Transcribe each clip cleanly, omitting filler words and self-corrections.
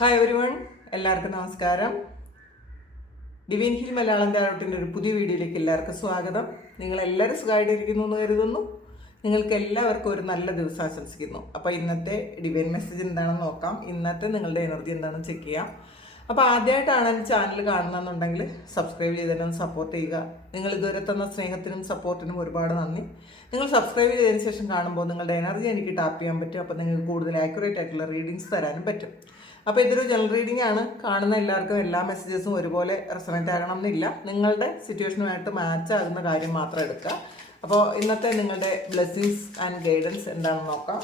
Hi everyone, എല്ലാവർക്കും നമസ്കാരം. Divine hill Malayalam ടാരോട്ടിൻ്റെ ഒരു പുതിയ വീഡിയോയിലേക്ക് എല്ലാവർക്കും സ്വാഗതം. നിങ്ങളെല്ലാവരും സുഖമായിട്ടിരിക്കുന്നു എന്ന് കരുതുന്നു. നിങ്ങൾക്ക് എല്ലാവർക്കും ഒരു നല്ല ദിവസം ആശംസിക്കുന്നു. അപ്പോൾ ഇന്നത്തെ ഡിവൈൻ മെസ്സേജ് എന്താണെന്ന് നോക്കാം. ഇന്നത്തെ നിങ്ങളുടെ എനർജി എന്താണെന്ന് ചെക്ക് ചെയ്യാം. അപ്പോൾ ആദ്യമായിട്ടാണ് ഈ ചാനൽ കാണുന്നതെന്നുണ്ടെങ്കിൽ സബ്സ്ക്രൈബ് ചെയ്തതിനും സപ്പോർട്ട് ചെയ്യുക. നിങ്ങൾ ഇതുവരെ തന്ന സ്നേഹത്തിനും സപ്പോർട്ടിനും ഒരുപാട് നന്ദി. നിങ്ങൾ സബ്സ്ക്രൈബ് ചെയ്തതിന് ശേഷം കാണുമ്പോൾ നിങ്ങളുടെ എനർജി എനിക്ക് ടാപ്പ് ചെയ്യാൻ പറ്റും. അപ്പോൾ നിങ്ങൾക്ക് കൂടുതൽ ആക്യുറേറ്റ് ആയിട്ടുള്ള റീഡിങ്സ് തരാനും പറ്റും. അപ്പോൾ ഇതൊരു ജനറൽ റീഡിംഗ് ആണ്. കാണുന്ന എല്ലാവർക്കും എല്ലാ മെസ്സേജസും ഒരുപോലെ റെസണേറ്റ് ആകണം എന്നില്ല. നിങ്ങളുടെ സിറ്റുവേഷനുമായിട്ട് മാച്ച് ആകുന്ന കാര്യം മാത്രം എടുക്കുക. അപ്പോൾ ഇന്നത്തെ നിങ്ങളുടെ ബ്ലെസ്സിങ്സ് ആൻഡ് ഗൈഡൻസ് എന്താണെന്ന് നോക്കാം.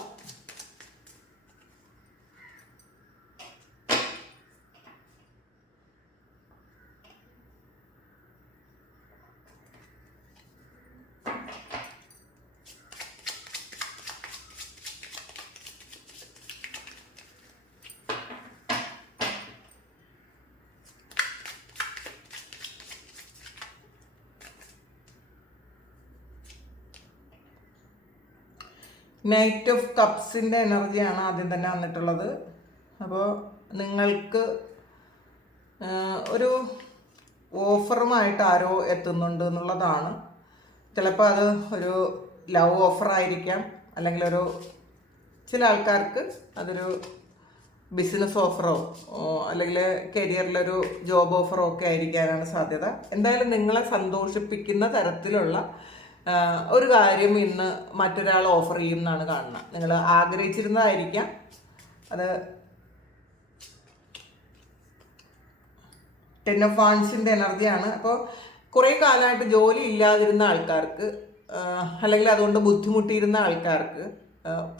നൈറ്റ് ഓഫ് കപ്സിൻ്റെ എനർജിയാണ് ആദ്യം തന്നെ വന്നിട്ടുള്ളത്. അപ്പോൾ നിങ്ങൾക്ക് ഒരു ഓഫറുമായിട്ട് ആരോ എത്തുന്നുണ്ട് എന്നുള്ളതാണ്. ചിലപ്പോൾ അത് ഒരു ലവ് ഓഫറായിരിക്കാം, അല്ലെങ്കിൽ ചില ആൾക്കാർക്ക് അതൊരു ബിസിനസ് ഓഫറോ അല്ലെങ്കിൽ കരിയറിലൊരു ജോബ് ഓഫറോ ഒക്കെ ആയിരിക്കാനാണ് സാധ്യത. എന്തായാലും നിങ്ങളെ സന്തോഷിപ്പിക്കുന്ന തരത്തിലുള്ള ഒരു കാര്യം ഇന്ന് മറ്റൊരാൾ ഓഫർ ചെയ്യും എന്നാണ് കാണുന്നത്. നിങ്ങൾ ആഗ്രഹിച്ചിരുന്നതായിരിക്കാം അത്. 10 ഓഫ് വാൻഡ്സിൻ്റെ എനർജിയാണ്. അപ്പോൾ കുറേ കാലമായിട്ട് ജോലി ഇല്ലാതിരുന്ന ആൾക്കാർക്ക്, അല്ലെങ്കിൽ അതുകൊണ്ട് ബുദ്ധിമുട്ടിയിരുന്ന ആൾക്കാർക്ക്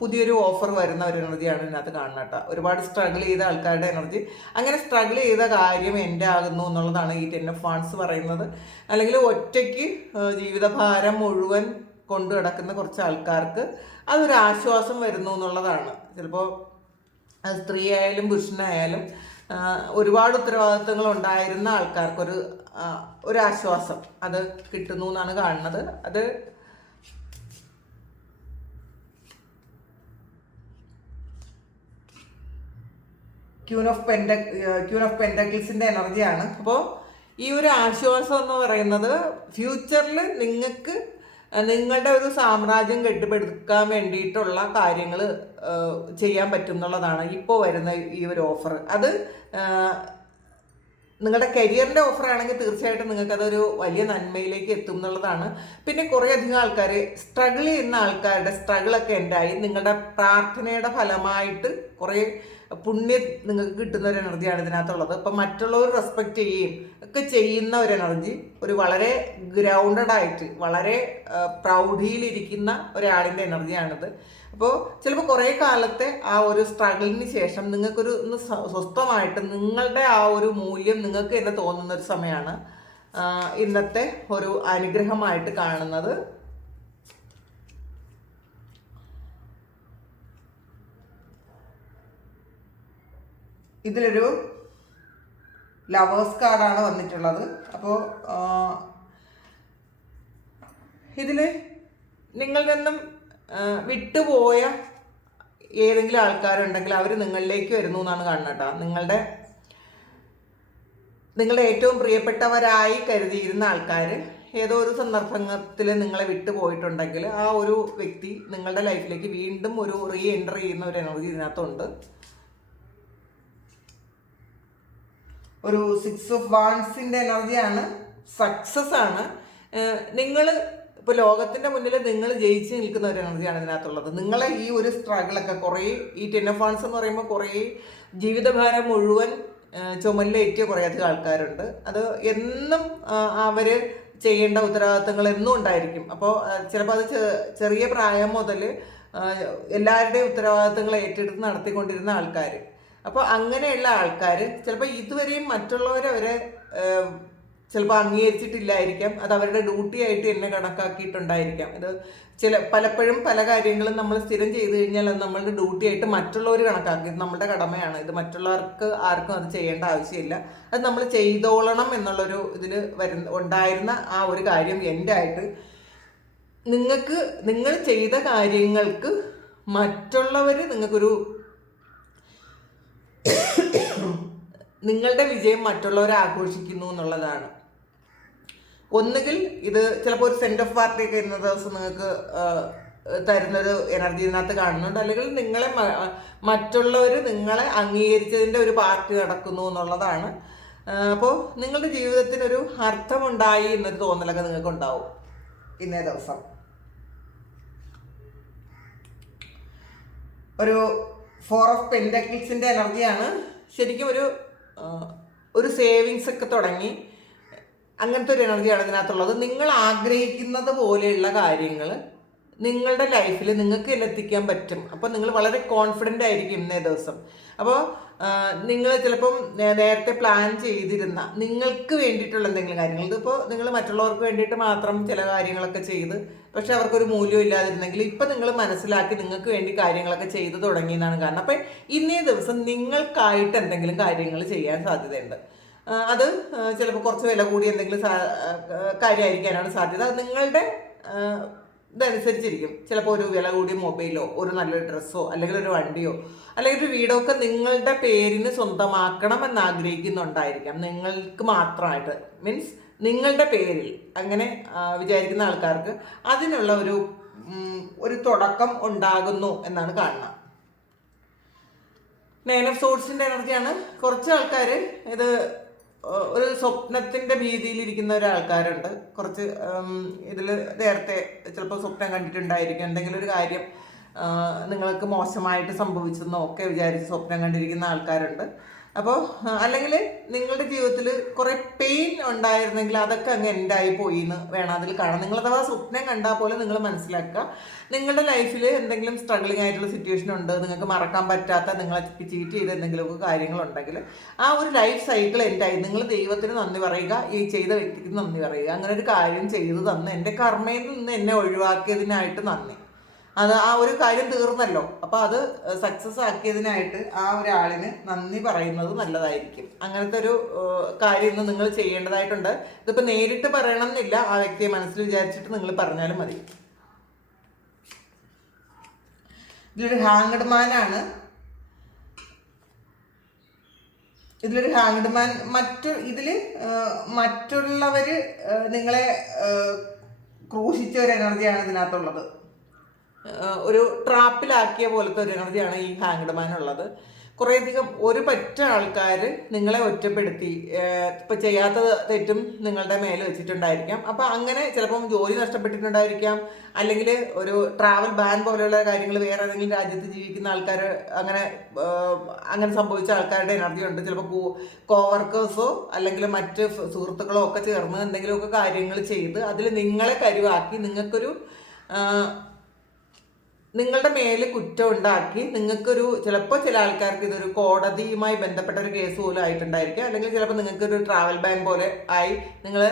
പുതിയൊരു ഓഫർ വരുന്ന ഒരു എനർജിയാണ് ഇതിനകത്ത് കാണുന്നത് കേട്ടോ. ഒരുപാട് സ്ട്രഗിൾ ചെയ്ത ആൾക്കാരുടെ എനർജി. അങ്ങനെ സ്ട്രഗിൾ ചെയ്ത കാര്യം എൻ്റെ ആകുന്നു എന്നുള്ളതാണ് ഈ 10 ഓഫ് വാൻഡ്സ് പറയുന്നത്. അല്ലെങ്കിൽ ഒറ്റയ്ക്ക് ജീവിതഭാരം മുഴുവൻ കൊണ്ടു കിടക്കുന്ന കുറച്ച് ആൾക്കാർക്ക് അതൊരു ആശ്വാസം വരുന്നു എന്നുള്ളതാണ്. ചിലപ്പോൾ അത് സ്ത്രീ ആയാലും പുരുഷനായാലും ഒരുപാട് ഉത്തരവാദിത്തങ്ങൾ ഉണ്ടായിരുന്ന ആൾക്കാർക്കൊരു ആശ്വാസം അത് കിട്ടുന്നു എന്നാണ് കാണുന്നത്. അത് ക്യൂൻ ഓഫ് പെൻഡക്കിൾസിൻ്റെ എനർജിയാണ്. അപ്പോൾ ഈ ഒരു ആശ്വാസം എന്ന് പറയുന്നത് ഫ്യൂച്ചറിൽ നിങ്ങൾക്ക് നിങ്ങളുടെ ഒരു സാമ്രാജ്യം കെട്ടിപ്പടുക്കാൻ വേണ്ടിയിട്ടുള്ള കാര്യങ്ങൾ ചെയ്യാൻ പറ്റും എന്നുള്ളതാണ് ഇപ്പോൾ വരുന്ന ഈ ഒരു ഓഫർ. അത് നിങ്ങളുടെ കരിയറിൻ്റെ ഓഫർ ആണെങ്കിൽ തീർച്ചയായിട്ടും നിങ്ങൾക്കതൊരു വലിയ നന്മയിലേക്ക് എത്തും എന്നുള്ളതാണ്. പിന്നെ കുറേയധികം ആൾക്കാർ സ്ട്രഗിൾ ചെയ്യുന്ന ആൾക്കാരുടെ സ്ട്രഗിളൊക്കെ എൻഡായി നിങ്ങളുടെ പ്രാർത്ഥനയുടെ ഫലമായിട്ട് കുറേ പുണ്യം നിങ്ങൾക്ക് കിട്ടുന്ന ഒരു എനർജിയാണ് ഇതിനകത്തുള്ളത്. അപ്പം മറ്റുള്ളവർ റെസ്പെക്റ്റ് ചെയ്യുകയും ഒക്കെ ചെയ്യുന്ന ഒരു എനർജി, ഒരു വളരെ ഗ്രൗണ്ടഡ് ആയിട്ട് വളരെ പ്രൗഢിയിലിരിക്കുന്ന ഒരാളിൻ്റെ എനർജിയാണിത്. അപ്പോൾ ചിലപ്പോൾ കുറേ കാലത്തെ ആ ഒരു സ്ട്രഗിളിന് ശേഷം നിങ്ങൾക്കൊരു സ്വസ്ഥമായിട്ട് നിങ്ങളുടെ ആ ഒരു മൂല്യം നിങ്ങൾക്ക് തന്നെ തോന്നുന്ന ഒരു സമയമാണ് ഇന്നത്തെ ഒരു അനുഗ്രഹമായിട്ട് കാണുന്നത്. ഇതിലൊരു ലവേഴ്സ് കാർഡാണ് വന്നിട്ടുള്ളത്. അപ്പോൾ ഇതിൽ നിങ്ങളിൽ നിന്നും വിട്ടുപോയ ഏതെങ്കിലും ആൾക്കാരുണ്ടെങ്കിൽ അവർ നിങ്ങളിലേക്ക് വരുന്നു എന്നാണ് കാണുന്നത് കേട്ടോ. നിങ്ങളുടെ ഏറ്റവും പ്രിയപ്പെട്ടവരായി കരുതിയിരുന്ന ആൾക്കാർ ഏതോ ഒരു സന്ദർഭത്തിൽ നിങ്ങളെ വിട്ടുപോയിട്ടുണ്ടെങ്കിൽ ആ ഒരു വ്യക്തി നിങ്ങളുടെ ലൈഫിലേക്ക് വീണ്ടും ഒരു റീ എൻറ്റർ ചെയ്യുന്ന ഒരു എനർജി ഇതിനകത്തുണ്ട്. ഒരു 6 ഓഫ് വാൻഡ്സിൻ്റെ എനർജിയാണ്. സക്സസ് ആണ്. നിങ്ങൾ ഇപ്പോൾ ലോകത്തിൻ്റെ മുന്നിൽ നിങ്ങൾ ജയിച്ച് നിൽക്കുന്ന ഒരു എനർജിയാണ് ഇതിനകത്തുള്ളത്. നിങ്ങളെ ഈ ഒരു സ്ട്രഗിളൊക്കെ ഈ 10 ഓഫ് വാൻഡ്സ് എന്ന് പറയുമ്പോൾ കുറേ ജീവിതഭാരം മുഴുവൻ ചുമലിലേറ്റിയ കുറേയധികം ആൾക്കാരുണ്ട്. അത് എന്നും അവർ ചെയ്യേണ്ട ഉത്തരവാദിത്തങ്ങൾ എന്നും ഉണ്ടായിരിക്കും. അപ്പോൾ ചിലപ്പോൾ അത് ചെറിയ പ്രായം മുതൽ എല്ലാവരുടെയും ഉത്തരവാദിത്തങ്ങൾ ഏറ്റെടുത്ത് നടത്തിക്കൊണ്ടിരുന്ന ആൾക്കാർ. അപ്പോൾ അങ്ങനെയുള്ള ആൾക്കാർ ചിലപ്പോൾ ഇതുവരെയും മറ്റുള്ളവരവരെ ചിലപ്പോൾ അംഗീകരിച്ചിട്ടില്ലായിരിക്കാം. അത് അവരുടെ ഡ്യൂട്ടി ആയിട്ട് എന്നെ കണക്കാക്കിയിട്ടുണ്ടായിരിക്കാം. ഇത് പലപ്പോഴും പല കാര്യങ്ങളും നമ്മൾ സ്ഥിരം ചെയ്തു കഴിഞ്ഞാൽ അത് നമ്മളുടെ ഡ്യൂട്ടി ആയിട്ട് മറ്റുള്ളവർ കണക്കാക്കി. ഇത് നമ്മുടെ കടമയാണ്. ഇത് മറ്റുള്ളവർക്ക് ആർക്കും അത് ചെയ്യേണ്ട ആവശ്യമില്ല. അത് നമ്മൾ ചെയ്തോളണം എന്നുള്ളൊരു ഇതിൽ ഉണ്ടായിരുന്ന ആ ഒരു കാര്യം എൻ്റെ ആയിട്ട് നിങ്ങൾ ചെയ്ത കാര്യങ്ങൾക്ക് മറ്റുള്ളവർ നിങ്ങൾക്കൊരു നിങ്ങളുടെ വിജയം മറ്റുള്ളവരെ ആഘോഷിക്കുന്നു എന്നുള്ളതാണ്. ഒന്നുകിൽ ഇത് ചിലപ്പോൾ ഒരു സെൻഡ് ഓഫ് പാർട്ടി ഒക്കെ ഇന്ന ദിവസം നിങ്ങൾക്ക് തരുന്നൊരു എനർജി ഇതിനകത്ത് കാണുന്നുണ്ട്, അല്ലെങ്കിൽ മറ്റുള്ളവർ നിങ്ങളെ അംഗീകരിച്ചതിൻ്റെ ഒരു പാർട്ടി നടക്കുന്നു എന്നുള്ളതാണ്. അപ്പോൾ നിങ്ങളുടെ ജീവിതത്തിനൊരു അർത്ഥമുണ്ടായി എന്നൊരു തോന്നലൊക്കെ നിങ്ങൾക്ക് ഉണ്ടാവും ഇന്നേ ദിവസം. ഒരു 4 ഓഫ് പെൻറ്റക്കിൾസിൻ്റെ എനർജിയാണ്. ശരിക്കും ഒരു സേവിങ്സ് ഒക്കെ തുടങ്ങി അങ്ങനത്തെ ഒരു എനർജിയാണ് ഇതിനകത്തുള്ളത്. നിങ്ങൾ ആഗ്രഹിക്കുന്നത് പോലെയുള്ള കാര്യങ്ങൾ നിങ്ങളുടെ ലൈഫിൽ നിങ്ങൾക്ക് തന്നെ എത്തിക്കാൻ പറ്റും. അപ്പോൾ നിങ്ങൾ വളരെ കോൺഫിഡൻ്റ് ആയിരിക്കും ഇന്നേ ദിവസം. അപ്പോൾ നിങ്ങൾ ചിലപ്പം നേരത്തെ പ്ലാൻ ചെയ്തിരുന്ന നിങ്ങൾക്ക് വേണ്ടിയിട്ടുള്ള എന്തെങ്കിലും കാര്യങ്ങൾ, ഇതിപ്പോൾ നിങ്ങൾ മറ്റുള്ളവർക്ക് വേണ്ടിയിട്ട് മാത്രം ചില കാര്യങ്ങളൊക്കെ ചെയ്ത് പക്ഷെ അവർക്കൊരു മൂല്യം ഇല്ലാതിരുന്നെങ്കിൽ ഇപ്പം നിങ്ങൾ മനസ്സിലാക്കി നിങ്ങൾക്ക് വേണ്ടി കാര്യങ്ങളൊക്കെ ചെയ്തു തുടങ്ങി എന്നാണ് കാരണം. അപ്പം ഇന്നേ ദിവസം നിങ്ങൾക്കായിട്ട് എന്തെങ്കിലും കാര്യങ്ങൾ ചെയ്യാൻ സാധ്യതയുണ്ട്. അത് ചിലപ്പോൾ കുറച്ച് വില കൂടി എന്തെങ്കിലും കാര്യമായിരിക്കാനാണ് സാധ്യത. അത് നിങ്ങളുടെ ഇതനുസരിച്ചിരിക്കും. ചിലപ്പോൾ ഒരു വില കൂടിയ മൊബൈലോ ഒരു നല്ലൊരു ഡ്രസ്സോ അല്ലെങ്കിൽ ഒരു വണ്ടിയോ അല്ലെങ്കിൽ ഒരു വീടോ ഒക്കെ നിങ്ങളുടെ പേരിന് സ്വന്തമാക്കണം എന്ന് ആഗ്രഹിക്കുന്നുണ്ടായിരിക്കാം. നിങ്ങൾക്ക് മാത്രമായിട്ട്, മീൻസ് നിങ്ങളുടെ പേരിൽ അങ്ങനെ വിചാരിക്കുന്ന ആൾക്കാർക്ക് അതിനുള്ള ഒരു തുടക്കം ഉണ്ടാകുന്നു എന്നാണ് കാണുന്നത്. 9 ഓഫ് സോർഡ്സിൻ്റെ എനർജിയാണ്. കുറച്ച് ആൾക്കാർ ഇത് ഒരു സ്വപ്നത്തിൻ്റെ ഭീതിയിലിരിക്കുന്ന ഒരാൾക്കാരുണ്ട്. കുറച്ച് ഇതിൽ നേരത്തെ ചിലപ്പോൾ സ്വപ്നം കണ്ടിട്ടുണ്ടായിരിക്കും, എന്തെങ്കിലും ഒരു കാര്യം നിങ്ങൾക്ക് മോശമായിട്ട് സംഭവിച്ചെന്നോ ഒക്കെ വിചാരിച്ച് സ്വപ്നം കണ്ടിരിക്കുന്ന ആൾക്കാരുണ്ട്. അപ്പോൾ അല്ലെങ്കിൽ നിങ്ങളുടെ ജീവിതത്തിൽ കുറേ പെയിൻ ഉണ്ടായിരുന്നെങ്കിൽ അതൊക്കെ അങ്ങ് എൻഡായി പോയി എന്ന് വേണം അതിൽ കാണാം. നിങ്ങളഥവാ സ്വപ്നം കണ്ടാൽ പോലെ നിങ്ങൾ മനസ്സിലാക്കുക, നിങ്ങളുടെ ലൈഫിൽ എന്തെങ്കിലും സ്ട്രഗ്ലിംഗ് ആയിട്ടുള്ള സിറ്റുവേഷൻ ഉണ്ട്, നിങ്ങൾക്ക് മറക്കാൻ പറ്റാത്ത, നിങ്ങളെ ചീറ്റ് ചെയ്ത എന്തെങ്കിലുമൊക്കെ കാര്യങ്ങളുണ്ടെങ്കിൽ ആ ഒരു ലൈഫ് സൈക്കിൾ എൻഡായി. നിങ്ങൾ ദൈവത്തിന് നന്ദി പറയുക, ഈ ചെയ്ത വ്യക്തിക്ക് നന്ദി പറയുക. അങ്ങനെ ഒരു കാര്യം ചെയ്തു തന്ന് എൻ്റെ കർമ്മയിൽ നിന്ന് എന്നെ ഒഴിവാക്കിയതിനായിട്ട് നന്ദി. ആ ഒരു കാര്യം തീർന്നല്ലോ, അപ്പോൾ അത് സക്സസ് ആക്കിയതിനായിട്ട് ആ ഒരാളിന് നന്ദി പറയുന്നത് നല്ലതായിരിക്കും. അങ്ങനത്തെ ഒരു കാര്യം ഇന്ന് നിങ്ങൾ ചെയ്യേണ്ടതായിട്ടുണ്ട്. ഇതിപ്പോൾ നേരിട്ട് പറയണം എന്നില്ല, ആ വ്യക്തിയെ മനസ്സിൽ വിചാരിച്ചിട്ട് നിങ്ങൾ പറഞ്ഞാലും മതി. ഇതിലൊരു ഹാങ്ഡ് മാനാണ്. ഇതിലൊരു ഹാങ്ഡ് മാൻ മറ്റുള്ളവർ നിങ്ങളെ ക്രൂശിച്ച ഒരു എനർജിയാണ് ഇതിനകത്തുള്ളത്. ഒരു ട്രാപ്പിലാക്കിയ പോലത്തെ ഒരു എനർജിയാണ് ഈ ഹാങ്ഡ് മാൻ ഉള്ളത്. കുറേയധികം ഒരു പറ്റ ആൾക്കാർ നിങ്ങളെ ഒറ്റപ്പെടുത്തി ഇപ്പം ചെയ്യാത്ത തെറ്റും നിങ്ങളുടെ മേലെ വെച്ചിട്ടുണ്ടായിരിക്കാം. അപ്പം അങ്ങനെ ചിലപ്പം ജോലി നഷ്ടപ്പെട്ടിട്ടുണ്ടായിരിക്കാം, അല്ലെങ്കിൽ ഒരു ട്രാവൽ ബാൻ പോലെയുള്ള കാര്യങ്ങൾ, വേറെ ഏതെങ്കിലും രാജ്യത്ത് ജീവിക്കുന്ന ആൾക്കാർ അങ്ങനെ സംഭവിച്ച ആൾക്കാരുടെ എനർജി ഉണ്ട്. ചിലപ്പോൾ കോവർക്കേഴ്സോ അല്ലെങ്കിൽ മറ്റ് സുഹൃത്തുക്കളോ ഒക്കെ ചേർന്ന് എന്തെങ്കിലുമൊക്കെ കാര്യങ്ങൾ ചെയ്ത് അതിൽ നിങ്ങളെ കരുവാക്കി നിങ്ങളുടെ മേല് കുറ്റം ഉണ്ടാക്കി ചിലപ്പോൾ ചില ആൾക്കാർക്ക് ഇതൊരു കോടതിയുമായി ബന്ധപ്പെട്ട ഒരു കേസ് പോലും ആയിട്ടുണ്ടായിരിക്കും, അല്ലെങ്കിൽ ചിലപ്പോൾ നിങ്ങൾക്കൊരു ട്രാവൽ ബാൻ പോലെ ആയി നിങ്ങൾ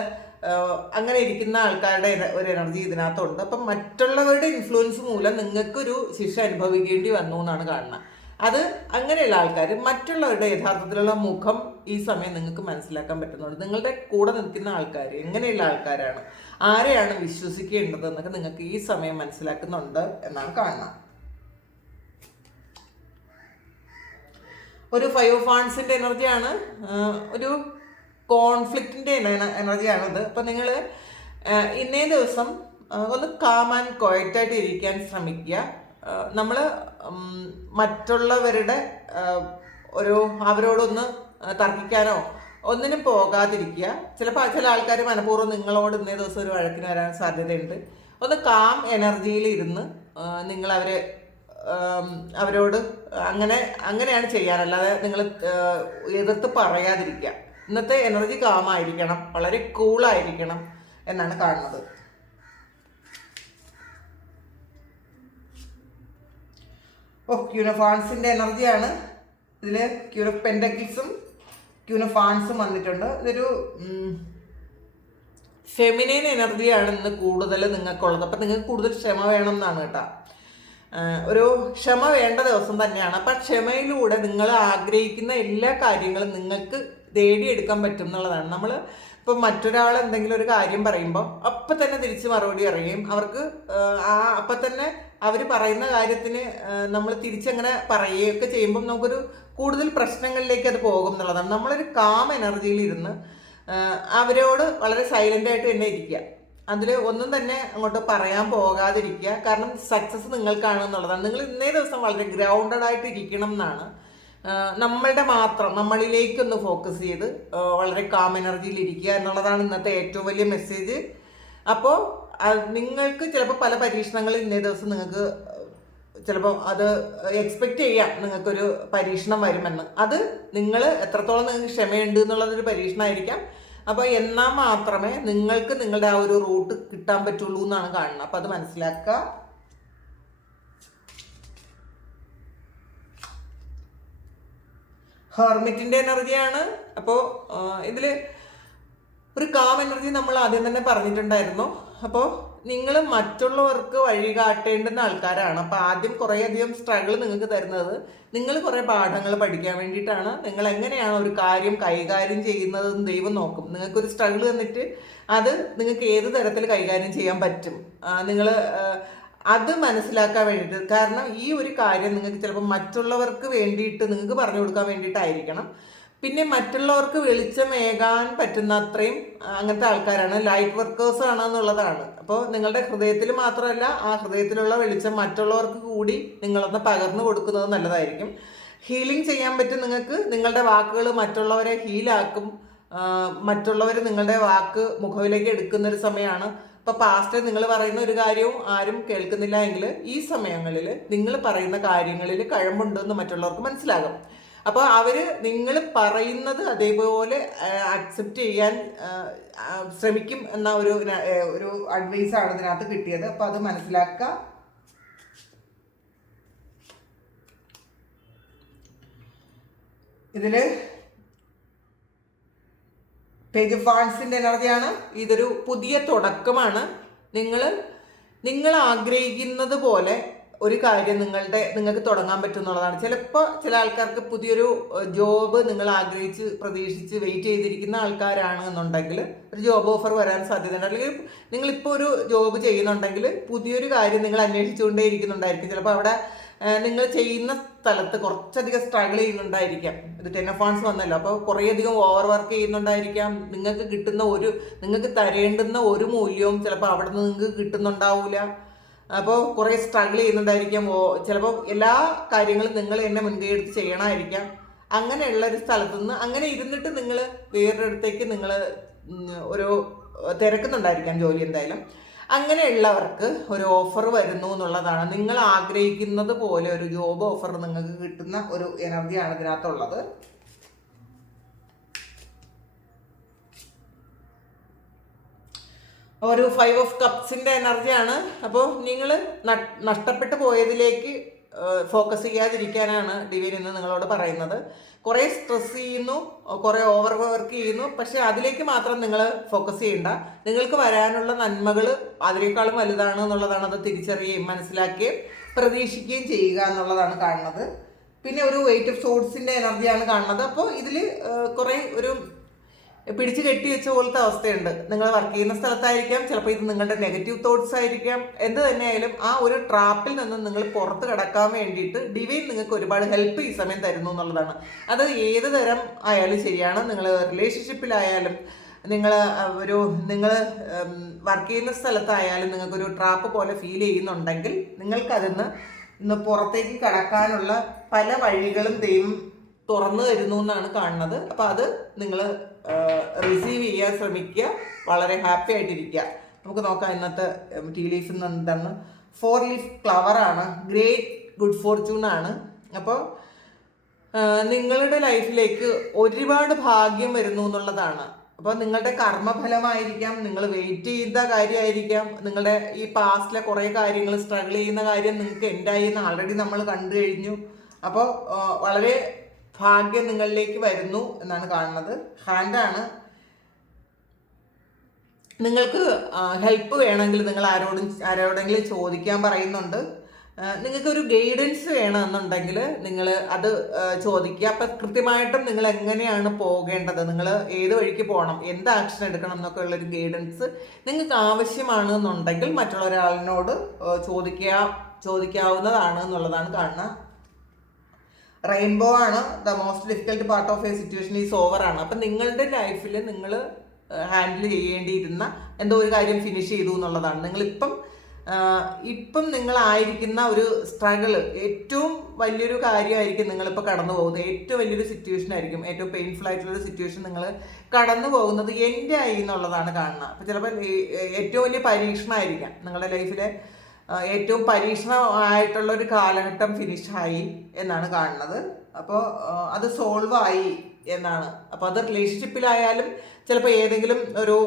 അങ്ങനെ ഇരിക്കുന്ന ആൾക്കാരുടെ ഒരു എനർജി ഇതിനകത്തുണ്ട്. അപ്പം മറ്റുള്ളവരുടെ ഇൻഫ്ലുവൻസ് മൂലം നിങ്ങൾക്കൊരു ശിക്ഷ അനുഭവിക്കേണ്ടി വന്നു എന്നാണ് കാണുന്നത്. അത് അങ്ങനെയുള്ള ആൾക്കാർ മറ്റുള്ളവരുടെ യഥാർത്ഥത്തിലുള്ള മുഖം ഈ സമയം നിങ്ങൾക്ക് മനസ്സിലാക്കാൻ പറ്റുന്നുണ്ട്. നിങ്ങളുടെ കൂടെ നിൽക്കുന്ന ആൾക്കാർ എങ്ങനെയുള്ള ആൾക്കാരാണ്, ആരെയാണ് വിശ്വസിക്കേണ്ടത് എന്നൊക്കെ നിങ്ങൾക്ക് ഈ സമയം മനസ്സിലാക്കുന്നുണ്ട് എന്നാണ് കാണുന്നത്. ഒരു 5 ഓഫ് വാണ്ട്സിൻ്റെ എനർജിയാണ്. ഒരു കോൺഫ്ലിക്റ്റിൻ്റെ എനർജിയാണിത്. അപ്പം നിങ്ങൾ ഇന്നേ ദിവസം ഒന്ന് കാം ആൻഡ് ക്വയറ്റായിട്ട് ഇരിക്കാൻ ശ്രമിക്കുക. നമ്മൾ മറ്റുള്ളവരുടെ അവരോടൊന്ന് തർക്കിക്കാനോ ഒന്നിനും പോകാതിരിക്കുക. ചിലപ്പോൾ ചില ആൾക്കാർ മനഃപൂർവ്വം നിങ്ങളോട് ഇന്നേ ദിവസം ഒരു വഴക്കിന് വരാൻ സാധ്യതയുണ്ട്. ഒന്ന് കാം എനർജിയിൽ ഇരുന്ന് നിങ്ങൾ അവരോട് അങ്ങനെയാണ് ചെയ്യാനല്ലാതെ നിങ്ങൾ എതിർത്ത് പറയാതിരിക്കുക. ഇന്നത്തെ എനർജി കാമായിരിക്കണം, വളരെ കൂളായിരിക്കണം എന്നാണ് കാണുന്നത്. ക്യൂൻ ഓഫ് വാണ്ട്സിൻ്റെ എനർജിയാണ്. ഇതിൽ ക്യൂൻ ഓഫ് പെൻറ്റക്കിൾസും ക്യൂൻ ഓഫ് വാണ്ട്സും വന്നിട്ടുണ്ട്. ഇതൊരു ഫെമിനൈൻ എനർജിയാണ് ഇന്ന് കൂടുതൽ നിങ്ങൾക്കുള്ളത്. അപ്പം നിങ്ങൾക്ക് കൂടുതൽ ക്ഷമ വേണം എന്നാണ് കേട്ടോ. ഒരു ക്ഷമ വേണ്ട ദിവസം തന്നെയാണ്. അപ്പം ക്ഷമയിലൂടെ നിങ്ങൾ ആഗ്രഹിക്കുന്ന എല്ലാ കാര്യങ്ങളും നിങ്ങൾക്ക് നേടിയെടുക്കാൻ പറ്റും എന്നുള്ളതാണ്. നമ്മൾ ഇപ്പം മറ്റൊരാൾ എന്തെങ്കിലും ഒരു കാര്യം പറയുമ്പോൾ അപ്പം തന്നെ തിരിച്ച് മറുപടി അറിയുകയും അവർക്ക് അപ്പം തന്നെ അവർ പറയുന്ന കാര്യത്തിന് നമ്മൾ തിരിച്ചങ്ങനെ പറയുകയൊക്കെ ചെയ്യുമ്പം നമുക്കൊരു കൂടുതൽ പ്രശ്നങ്ങളിലേക്ക് അത് പോകും എന്നുള്ളതാണ്. നമ്മളൊരു കാം എനർജിയിൽ ഇരുന്ന് അവരോട് വളരെ സൈലൻ്റ് ആയിട്ട് തന്നെ ഇരിക്കുക. അതിൽ ഒന്നും തന്നെ അങ്ങോട്ട് പറയാൻ പോകാതിരിക്കുക. കാരണം സക്സസ് നിങ്ങൾക്കാണ് എന്നുള്ളതാണ്. നിങ്ങൾ ഇന്നേ ദിവസം വളരെ ഗ്രൗണ്ടഡ് ആയിട്ട് ഇരിക്കണം എന്നാണ്. നമ്മളിലേക്കൊന്ന് ഫോക്കസ് ചെയ്ത് വളരെ കാം എനർജിയിൽ ഇരിക്കുക എന്നുള്ളതാണ് ഇന്നത്തെ ഏറ്റവും വലിയ മെസ്സേജ്. അപ്പോൾ നിങ്ങൾക്ക് ചിലപ്പോൾ പല പരീക്ഷണങ്ങൾ ഇന്നേ ദിവസം നിങ്ങൾക്ക് ചിലപ്പോൾ അത് എക്സ്പെക്റ്റ് ചെയ്യാം, നിങ്ങൾക്കൊരു പരീക്ഷണം വരുമെന്ന്. അത് നിങ്ങൾ എത്രത്തോളം നിങ്ങൾക്ക് ക്ഷമയുണ്ട് എന്നുള്ളതൊരു പരീക്ഷണമായിരിക്കാം. അപ്പോൾ എന്നാൽ മാത്രമേ നിങ്ങൾക്ക് നിങ്ങളുടെ ആ ഒരു റൂട്ട് കിട്ടാൻ പറ്റുള്ളൂ എന്നാണ് കാണുന്നത്. അപ്പോൾ അത് മനസ്സിലാക്കുക. ഹെർമിറ്റിൻ്റെ എനർജിയാണ്. അപ്പോൾ ഇതിൽ ഒരു കാം എനർജി നമ്മൾ ആദ്യം തന്നെ പറഞ്ഞിട്ടുണ്ടായിരുന്നു. അപ്പോൾ നിങ്ങൾ മറ്റുള്ളവർക്ക് വഴി കാട്ടേണ്ടുന്ന ആൾക്കാരാണ്. അപ്പോൾ ആദ്യം കുറേയധികം സ്ട്രഗിൾ നിങ്ങൾക്ക് തരുന്നത് നിങ്ങൾ കുറേ പാഠങ്ങൾ പഠിക്കാൻ വേണ്ടിയിട്ടാണ്. നിങ്ങൾ എങ്ങനെയാണ് ഒരു കാര്യം കൈകാര്യം ചെയ്യുന്നതെന്ന് ദൈവം നോക്കും. നിങ്ങൾക്കൊരു സ്ട്രഗിൾ തന്നിട്ട് അത് നിങ്ങൾക്ക് ഏത് തരത്തിൽ കൈകാര്യം ചെയ്യാൻ പറ്റും നിങ്ങൾ അത് മനസ്സിലാക്കാൻ വേണ്ടിയിട്ട്. കാരണം ഈ ഒരു കാര്യം നിങ്ങൾക്ക് ചിലപ്പോൾ മറ്റുള്ളവർക്ക് വേണ്ടിയിട്ട് നിങ്ങൾക്ക് പറഞ്ഞു കൊടുക്കാൻ വേണ്ടിയിട്ടായിരിക്കണം. പിന്നെ മറ്റുള്ളവർക്ക് വെളിച്ചമേകാൻ പറ്റുന്ന അത്രയും അങ്ങനത്തെ ആൾക്കാരാണ്, ലൈറ്റ് വർക്കേഴ്സ് ആണെന്നുള്ളതാണ്. അപ്പോൾ നിങ്ങളുടെ ഹൃദയത്തിൽ മാത്രമല്ല, ആ ഹൃദയത്തിലുള്ള വെളിച്ചം മറ്റുള്ളവർക്ക് കൂടി നിങ്ങളൊന്ന് പകർന്നു കൊടുക്കുന്നത് നല്ലതായിരിക്കും. ഹീലിംഗ് ചെയ്യാൻ പറ്റും നിങ്ങൾക്ക്. നിങ്ങളുടെ വാക്കുകൾ മറ്റുള്ളവരെ ഹീലാക്കും. മറ്റുള്ളവർ നിങ്ങളുടെ വാക്ക് മുഖവിലേക്ക് എടുക്കുന്നൊരു സമയമാണ്. ഇപ്പോൾ പാസ്റ്റ് നിങ്ങൾ പറയുന്ന ഒരു കാര്യവും ആരും കേൾക്കുന്നില്ല എങ്കിൽ ഈ സമയങ്ങളിൽ നിങ്ങൾ പറയുന്ന കാര്യങ്ങളിൽ കഴമ്പുണ്ടെന്ന് മറ്റുള്ളവർക്ക് മനസ്സിലാകും. അപ്പോൾ അവർ നിങ്ങൾ പറയുന്നത് അതേപോലെ അക്സെപ്റ്റ് ചെയ്യാൻ ശ്രമിക്കും എന്ന ഒരു അഡ്വൈസാണ് ഇതിനകത്ത് കിട്ടിയത്. അപ്പോൾ അത് മനസ്സിലാക്കുക. ഇതിൽ പേജ് ഓഫ് വാൻസിൻ്റെ എനർജിയാണ്. ഇതൊരു പുതിയ തുടക്കമാണ്. നിങ്ങൾ ആഗ്രഹിക്കുന്നത് പോലെ ഒരു കാര്യം നിങ്ങൾക്ക് തുടങ്ങാൻ പറ്റും എന്നുള്ളതാണ്. ചിലപ്പോൾ ചില ആൾക്കാർക്ക് പുതിയൊരു ജോബ് നിങ്ങൾ ആഗ്രഹിച്ച് പ്രതീക്ഷിച്ച് വെയിറ്റ് ചെയ്തിരിക്കുന്ന ആൾക്കാരാണ് എന്നുണ്ടെങ്കിൽ ഒരു ജോബ് ഓഫർ വരാൻ സാധ്യതയുണ്ട്. അല്ലെങ്കിൽ നിങ്ങളിപ്പോൾ ഒരു ജോബ് ചെയ്യുന്നുണ്ടെങ്കിൽ പുതിയൊരു കാര്യം നിങ്ങൾ അന്വേഷിച്ചുകൊണ്ടേ ഇരിക്കുന്നുണ്ടായിരിക്കും. ചിലപ്പോൾ അവിടെ നിങ്ങൾ ചെയ്യുന്ന സ്ഥലത്ത് കുറച്ചധികം സ്ട്രഗിൾ ചെയ്യുന്നുണ്ടായിരിക്കാം. ഇത് 10 of Wands വന്നല്ലോ. അപ്പോൾ കുറേയധികം ഓവർ വർക്ക് ചെയ്യുന്നുണ്ടായിരിക്കാം. നിങ്ങൾക്ക് തരേണ്ടുന്ന ഒരു മൂല്യവും ചിലപ്പോൾ അവിടെ നിന്ന് നിങ്ങൾക്ക് കിട്ടുന്നുണ്ടാവില്ല. അപ്പോൾ കുറേ സ്ട്രഗിൾ ചെയ്യുന്നുണ്ടായിരിക്കാം. ചിലപ്പോൾ എല്ലാ കാര്യങ്ങളും നിങ്ങൾ തന്നെ മുൻകൈ എടുത്ത് ചെയ്യണമായിരിക്കാം. അങ്ങനെയുള്ള ഒരു സ്ഥലത്തു നിന്ന് അങ്ങനെ ഇരുന്നിട്ട് നിങ്ങൾ വേറൊരിടത്തേക്ക് നിങ്ങൾ ഒരു തിരക്കുന്നുണ്ടായിരിക്കാം ജോലി. എന്തായാലും അങ്ങനെയുള്ളവർക്ക് ഒരു ഓഫർ വരുന്നു എന്നുള്ളതാണ്. നിങ്ങൾ ആഗ്രഹിക്കുന്നത് പോലെ ഒരു ജോബ് ഓഫർ നിങ്ങൾക്ക് കിട്ടുന്ന ഒരു എനർജിയാണ് ഇതിനകത്തുള്ളത്. ഒരു 5 of Cupsൻ്റെ എനർജിയാണ്. അപ്പോൾ നിങ്ങൾ നഷ്ടപ്പെട്ടു പോയതിലേക്ക് ഫോക്കസ് ചെയ്യാതിരിക്കാനാണ് ഡിവൈൻ ഇന്ന് നിങ്ങളോട് പറയുന്നത്. കുറേ സ്ട്രെസ് ചെയ്യുന്നു, കുറേ ഓവർ വർക്ക് ചെയ്യുന്നു, പക്ഷേ അതിലേക്ക് മാത്രം നിങ്ങൾ ഫോക്കസ് ചെയ്യണ്ട. നിങ്ങൾക്ക് വരാനുള്ള നന്മകൾ അതിനേക്കാളും വലുതാണ് എന്നുള്ളതാണ്. അത് തിരിച്ചറിയുകയും മനസ്സിലാക്കുകയും പ്രതീക്ഷിക്കുകയും ചെയ്യുക എന്നുള്ളതാണ് കാണുന്നത്. പിന്നെ ഒരു 8 of Swordsൻ്റെ എനർജിയാണ് കാണുന്നത്. അപ്പോൾ ഇതിൽ കുറേ ഒരു പിടിച്ച് കെട്ടി വെച്ച പോലത്തെ അവസ്ഥയുണ്ട്. നിങ്ങൾ വർക്ക് ചെയ്യുന്ന സ്ഥലത്തായിരിക്കാം, ചിലപ്പോൾ ഇത് നിങ്ങളുടെ നെഗറ്റീവ് തോട്ട്സ് ആയിരിക്കാം. എന്ത് തന്നെയായാലും ആ ഒരു ട്രാപ്പിൽ നിന്ന് നിങ്ങൾ പുറത്ത് കടക്കാൻ വേണ്ടിയിട്ട് ഡിവൈൻ നിങ്ങൾക്ക് ഒരുപാട് ഹെൽപ്പ് ഈ സമയം തരുന്നു എന്നുള്ളതാണ്. അത് ഏത് തരം ആയാലും ശരിയാണ്. നിങ്ങൾ റിലേഷൻഷിപ്പിലായാലും നിങ്ങൾ വർക്ക് ചെയ്യുന്ന സ്ഥലത്തായാലും നിങ്ങൾക്കൊരു ട്രാപ്പ് പോലെ ഫീൽ ചെയ്യുന്നുണ്ടെങ്കിൽ നിങ്ങൾക്കതിന്ന് പുറത്തേക്ക് കടക്കാനുള്ള പല വഴികളും ദൈവം തുറന്നു തരുന്നു എന്നാണ് കാണുന്നത്. അപ്പോൾ അത് നിങ്ങൾ റിസീവ് ചെയ്യാൻ ശ്രമിക്കുക. വളരെ ഹാപ്പി ആയിട്ടിരിക്കുക. നമുക്ക് നോക്കാം ഇന്നത്തെ ടീ ലീഫ് എന്താണ്. 4 leaf ഫ്ലവറാണ്. ഗ്രേറ്റ് ഗുഡ് ഫോർച്യൂൺ ആണ്. അപ്പോൾ നിങ്ങളുടെ ലൈഫിലേക്ക് ഒരുപാട് ഭാഗ്യം വരുന്നു എന്നുള്ളതാണ്. അപ്പോൾ നിങ്ങളുടെ കർമ്മഫലമായിരിക്കാം, നിങ്ങൾ വെയിറ്റ് ചെയ്ത കാര്യമായിരിക്കാം, നിങ്ങളുടെ ഈ പാസ്റ്റിലെ കുറേ കാര്യങ്ങൾ സ്ട്രഗിൾ ചെയ്യുന്ന കാര്യം നിങ്ങൾക്ക് എൻഡായി എന്ന് ആൾറെഡി നമ്മൾ കണ്ടു കഴിഞ്ഞു. അപ്പോൾ വളരെ ഭാഗ്യം നിങ്ങളിലേക്ക് വരുന്നു എന്നാണ് കാണുന്നത്. ഹാൻഡാണ്. നിങ്ങൾക്ക് ഹെൽപ്പ് വേണമെങ്കിൽ നിങ്ങൾ ആരോടെങ്കിലും ചോദിക്കാൻ പറയുന്നുണ്ട്. നിങ്ങൾക്കൊരു ഗൈഡൻസ് വേണമെന്നുണ്ടെങ്കിൽ നിങ്ങൾ അത് ചോദിക്കുക. അപ്പം കൃത്യമായിട്ടും നിങ്ങൾ എങ്ങനെയാണ് പോകേണ്ടത്, നിങ്ങൾ ഏത് വഴിക്ക് പോകണം, എന്ത് ആക്ഷൻ എടുക്കണം എന്നൊക്കെ ഉള്ളൊരു ഗൈഡൻസ് നിങ്ങൾക്ക് ആവശ്യമാണെന്നുണ്ടെങ്കിൽ മറ്റുള്ള ഒരാളിനോട് ചോദിക്കാവുന്നതാണ് എന്നുള്ളതാണ് കാണുന്നത്. റെയിൻബോ ആണ്. The most difficult part of A situation is over ആണ്. അപ്പം നിങ്ങളുടെ ലൈഫിൽ നിങ്ങൾ ഹാൻഡിൽ ചെയ്യേണ്ടിയിരുന്ന എന്തോ ഒരു കാര്യം ഫിനിഷ് ചെയ്തു എന്നുള്ളതാണ്. ഇപ്പം നിങ്ങളായിരിക്കുന്ന ഒരു സ്ട്രഗിൾ ഏറ്റവും വലിയൊരു കാര്യമായിരിക്കും നിങ്ങളിപ്പോൾ കടന്നു പോകുന്നത്. ഏറ്റവും വലിയൊരു സിറ്റുവേഷൻ ആയിരിക്കും, ഏറ്റവും പെയിൻഫുൾ ആയിട്ടുള്ളൊരു സിറ്റുവേഷൻ നിങ്ങൾ കടന്നു പോകുന്നത് എൻ്റെ ആയി എന്നുള്ളതാണ് കാണുന്നത്. അപ്പോൾ ചിലപ്പോൾ ഏറ്റവും വലിയ പരീക്ഷണമായിരിക്കാം നിങ്ങളുടെ ലൈഫിലെ ഏറ്റവും പരീക്ഷണമായിട്ടുള്ള ഒരു കാലഘട്ടം ഫിനിഷായി എന്നാണ് കാണുന്നത്. അപ്പോൾ അത് സോൾവ് ആയി എന്നാണ്. അപ്പോൾ അത് റിലേഷൻഷിപ്പിലായാലും ചിലപ്പോൾ ഏതെങ്കിലും ഒരു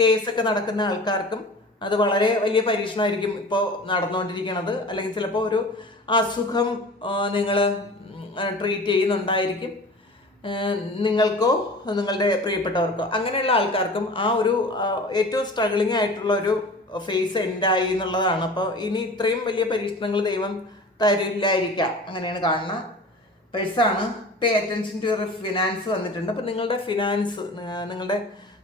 കേസൊക്കെ നടക്കുന്ന ആൾക്കാർക്കും അത് വളരെ വലിയ പരീക്ഷണമായിരിക്കും ഇപ്പോൾ നടന്നുകൊണ്ടിരിക്കുന്നത്. അല്ലെങ്കിൽ ചിലപ്പോൾ ഒരു അസുഖം നിങ്ങൾ ട്രീറ്റ് ചെയ്യുന്നുണ്ടായിരിക്കും, നിങ്ങൾക്കോ നിങ്ങളുടെ പ്രിയപ്പെട്ടവർക്കോ. അങ്ങനെയുള്ള ആൾക്കാർക്കും ആ ഒരു ഏറ്റവും സ്ട്രഗിളിങ് ആയിട്ടുള്ള ഒരു ഫേസ് എൻഡായി എന്നുള്ളതാണ്. അപ്പോൾ ഇനി ഇത്രയും വലിയ പരീക്ഷണങ്ങൾ ദൈവം തരില്ലായിരിക്കാം, അങ്ങനെയാണ് കാണുന്നത്. പേഴ്സാണ്. Pay attention to your finance വന്നിട്ടുണ്ട്. അപ്പോൾ നിങ്ങളുടെ ഫിനാൻസ്, നിങ്ങളുടെ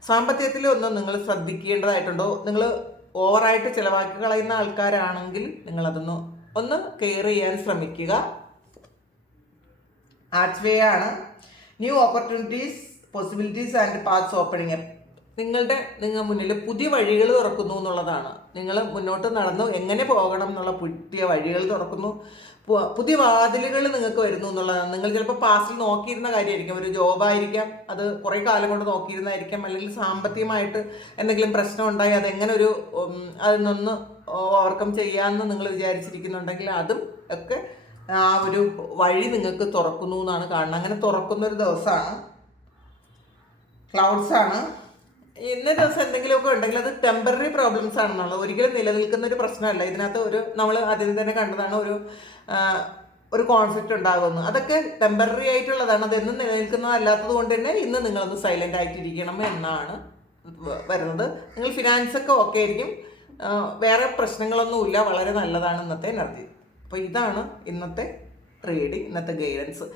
സാമ്പത്തികത്തിൽ ഒന്നും നിങ്ങൾ ശ്രദ്ധിക്കേണ്ടതായിട്ടുണ്ടോ? നിങ്ങൾ ഓവറായിട്ട് ചിലവാക്കി കളയുന്ന ആൾക്കാരാണെങ്കിൽ നിങ്ങളതൊന്ന് കെയർ ചെയ്യാൻ ശ്രമിക്കുക. ആർച്ച് വേ ആണ്. New opportunities, possibilities and paths opening. നിങ്ങൾ മുന്നിൽ പുതിയ വഴികൾ തുറക്കുന്നു എന്നുള്ളതാണ്. നിങ്ങൾ മുന്നോട്ട് നടന്നു എങ്ങനെ പോകണം എന്നുള്ള പുതിയ വഴികൾ തുറക്കുന്നു, പുതിയ വാതിലുകൾ നിങ്ങൾക്ക് വരുന്നു എന്നുള്ളതാണ്. നിങ്ങൾ ചിലപ്പോൾ പാസ്റ്റിൽ നോക്കിയിരുന്ന കാര്യമായിരിക്കും, ഒരു ജോബായിരിക്കാം, അത് കുറേ കാലം കൊണ്ട് നോക്കിയിരുന്നായിരിക്കാം. അല്ലെങ്കിൽ സാമ്പത്തികമായിട്ട് എന്തെങ്കിലും പ്രശ്നം ഉണ്ടായി അതെങ്ങനെ അതിൽ നിന്ന് ഓവർകം ചെയ്യാമെന്ന് നിങ്ങൾ വിചാരിച്ചിരിക്കുന്നുണ്ടെങ്കിൽ അതും ഒക്കെ ആ ഒരു വഴി നിങ്ങൾക്ക് തുറക്കുന്നു എന്നാണ് കാണുന്നത്. അങ്ങനെ തുറക്കുന്നൊരു ദിവസമാണ്. ക്ലൗഡ്സ് ആണ്. ഇന്ന ദിവസം എന്തെങ്കിലുമൊക്കെ ഉണ്ടെങ്കിൽ അത് ടെമ്പററി പ്രോബ്ലംസ് ആണെന്നുള്ളത്, ഒരിക്കലും നിലനിൽക്കുന്ന ഒരു പ്രശ്നമല്ല. ഇതിനകത്ത് നമ്മൾ അതിന് തന്നെ കണ്ടതാണ് ഒരു കോൺഫ്ലിക്റ്റ് ഉണ്ടാകുന്നു. അതൊക്കെ ടെമ്പററി ആയിട്ടുള്ളതാണ്, അതെന്നും നിലനിൽക്കുന്നതല്ലാത്തത് കൊണ്ട് തന്നെ ഇന്ന് നിങ്ങളൊന്ന് സൈലൻ്റ് ആയിട്ടിരിക്കണം എന്നാണ് വരുന്നത്. നിങ്ങൾ ഫിനാൻസൊക്കെ ഓക്കെ ആയിരിക്കും, വേറെ പ്രശ്നങ്ങളൊന്നുമില്ല, വളരെ നല്ലതാണ് ഇന്നത്തെ എനർജി. അപ്പോൾ ഇതാണ് ഇന്നത്തെ റീഡിങ്, ഇന്നത്തെ ഗൈഡൻസ്.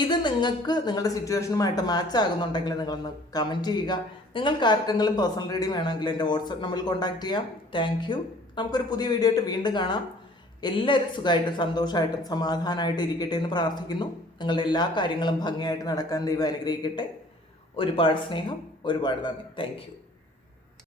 ഇത് നിങ്ങൾക്ക് നിങ്ങളുടെ സിറ്റുവേഷനുമായിട്ട് മാച്ച് ആകുന്നുണ്ടെങ്കിൽ നിങ്ങളൊന്ന് കമൻറ്റ് ചെയ്യുക. നിങ്ങൾക്ക് ആർക്കെങ്കിലും പേഴ്സണൽ റീഡിങ് വേണമെങ്കിൽ എൻ്റെ വാട്സപ്പ് നമ്പറിൽ കോൺടാക്ട് ചെയ്യാം. Thank you. നമുക്കൊരു പുതിയ വീഡിയോ ആയിട്ട് വീണ്ടും കാണാം. എല്ലാവരും സുഖമായിട്ടും സന്തോഷമായിട്ടും സമാധാനമായിട്ട് ഇരിക്കട്ടെ എന്ന് പ്രാർത്ഥിക്കുന്നു. നിങ്ങളുടെ എല്ലാ കാര്യങ്ങളും ഭംഗിയായിട്ട് നടക്കാൻ ദൈവം അനുഗ്രഹിക്കട്ടെ. ഒരുപാട് സ്നേഹം, ഒരുപാട് നന്ദി. Thank you.